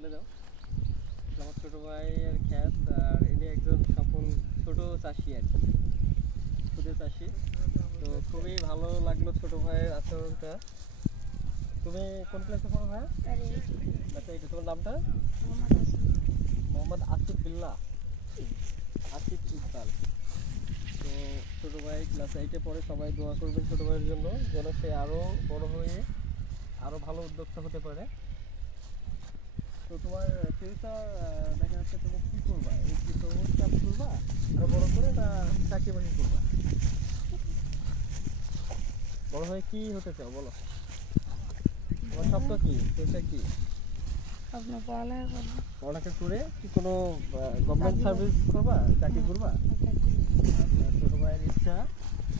চলে যাও। আমার ছোট ভাইয়ের খ্যাত, আর ইনি একজন সফল ছোট চাষি আর কি, ক্ষুদে চাষি। তো খুবই ভালো লাগলো ছোট ভাইয়ের আচরণটা। তুমি কোন ক্লাসে পড়ো ভাই? আচ্ছা, এটা তোমার নামটা? মোহাম্মদ আসিফ বিল্লাহ, আসিফ ইকবাল। তো ছোট ভাই ক্লাস 8-এ পড়ে। সবাই দোয়া করবেন ছোট ভাইয়ের জন্য, যেন সে আরো বড় হয়ে আরো ভালো উদ্যোক্তা হতে পারে। তো তোমার ফিউচার দেখা যাচ্ছে তুমি কি করবা? এই কি তরমুজ চাষ করবা আরো বড় করে, না চাকরি বাকরি করবা? বড় হয়ে কি হতে চাও বলো? তোমার স্বপ্ন কি, ফিউচার কি? আপনার পড়ালেখা করবো। পড়ালেখা করে কি কোনো গভর্নমেন্ট সার্ভিস করবা, চাকরি করবা? আচ্ছা, ছোট ভাইয়ের ইচ্ছা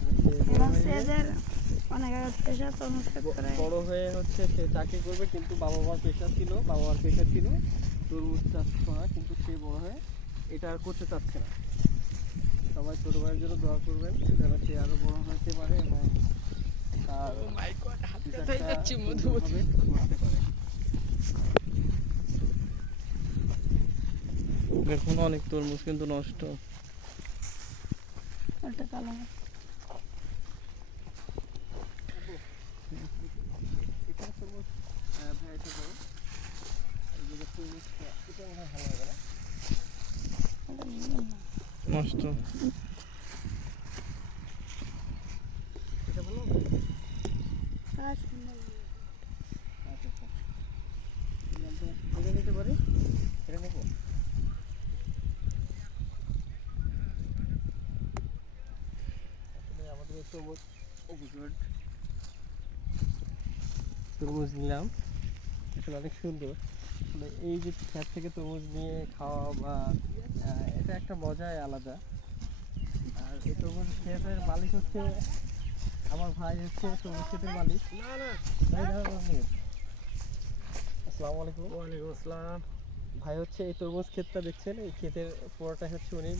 হচ্ছে অনেক পেশা তরমুজ ক্ষেত করে বড় হয়ে হচ্ছে সে চাকরি করবে, কিন্তু বাবা মার পেশা ছিল, তরমুজ চাষ করা, কিন্তু সে বড় হয়ে এটা আর করতে চাচ্ছে না। সবাই ছোট ভাইয়ের জন্য দোয়া করবেন, যেন সে আরো বড় হতে পারে এবং তার সুন্দরভাবে করতে পারে। দেখুন অনেক তরমুজ কিন্তু নষ্ট। একটা কালো মাছ। এখানে তরমুজ ভাই এটা করো, এদিকে তরমুজটা এটা মনে হয় ভালো হবে না। নষ্ট। এটা ভালো হবে? সুন্দর। আচ্ছা আচ্ছা, এটা নিতে পারি, এটা নেবো। আসলে আমাদের তরমুজ তরমুজ নিলাম, আসলে অনেক সুন্দর। আসলে এই যে ক্ষেত থেকে তরমুজ নিয়ে খাওয়া বা এটা একটা মজাই আলাদা। আর এই তরমুজ ক্ষেতের মালিক হচ্ছে আমার ভাই, হচ্ছে তরমুজ ক্ষেতের মালিক। ভাই আসসালামু আলাইকুম। ওয়ালাইকুম আসসালাম। ভাই হচ্ছে এই তরমুজ ক্ষেতটা দেখছেন, এই ক্ষেতের পুরোটাই হচ্ছে উনি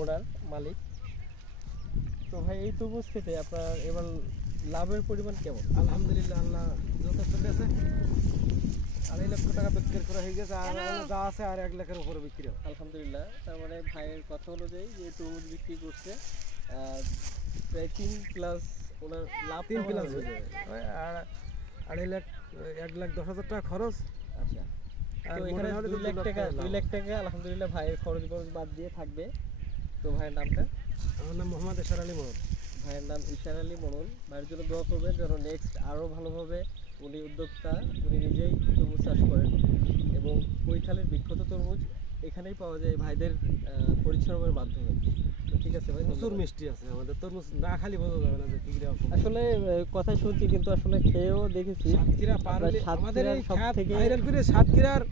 ওনার মালিক। তো ভাই এই তরমুজ ক্ষেতে আপনার এবার লাভের পরিমাণ কেমন? আলহামদুলিল্লাহ, আল্লাহ যথেষ্ট দিয়েছে। 2.5 লক্ষ টাকা বিক্রি করা হয়ে গেছে, আর যা আছে আর 1 লাখের উপরে বিক্রি হবে। আলহামদুলিল্লাহ। তার মানে ভাইয়ের কথা অনুযায়ী যে তরমুজ বিক্রি করছে প্রায় 3+ ওনার লাভ 3+ হয়ে যাবে। ওই 2.5 লাখ, 1,10,000 টাকা খরচ। আচ্ছা, আর তো এখানে মনে হলে 2 লাখ টাকা, 2 লাখ টাকা আলহামদুলিল্লাহ ভাইয়ের খরচ বাদ দিয়ে থাকবে। তো ভাইয়ের নামটা? আমার নাম মোহাম্মদ এশার আলী মোহাম্মদ। ভাইয়ের নাম ইশার আলী মনন। ভাইয়ের জন্য দোয়া করবেন যেন নেক্সট আরও ভালোভাবে, উনি উদ্যোক্তা, উনি নিজেই তরমুজ চাষ করেন এবং কৈখালীর বিখ্যাত তরমুজ এখানেই পাওয়া যায় ভাইদের পরিশ্রমের মাধ্যমে। তো ঠিক আছে ভাই, প্রচুর মিষ্টি আছে আমাদের তরমুজ, না খালি বোঝা যাবে না যে কি রকম। আসলে কথাই শুনছি, কিন্তু আসলে খেয়েও দেখেছি। সাতক্ষীরা পারুলি, আমাদের এই খ্যাত ভাইরাল করে সাতক্ষীরার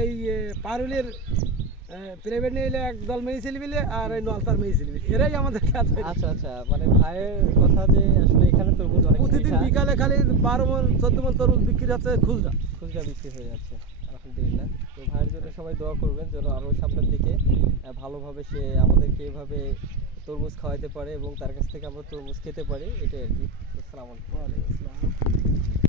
এই পারুলির প্রাইভেট নিয়ে একদল মেয়ে ছেলে মিলে আর এই নলতার মেয়ে ছেলে মিলে, এরাই আমাদের খ্যাত। আচ্ছা আচ্ছা, মানে ভাইয়ের কথা যে আসলে এখানে তরমুজ অনেক প্রতিদিন বিকালে খালি 12 মণ 14 মণ তরমুজ বিক্রি হচ্ছে, খুচরা বিক্রি হয়ে যাচ্ছে আলহামদুলিল্লাহ। তো ভাইয়ের জন্য সবাই দোয়া করবেন যেন আরও সামনের দিকে ভালোভাবে সে আমাদেরকে এভাবে তরমুজ খাওয়াইতে পারে এবং তার কাছ থেকে আমরা তরমুজ খেতে পারি, এটাই আর কি। আসসালামু আলাইকুম। ওয়ালাইকুম আসসালাম।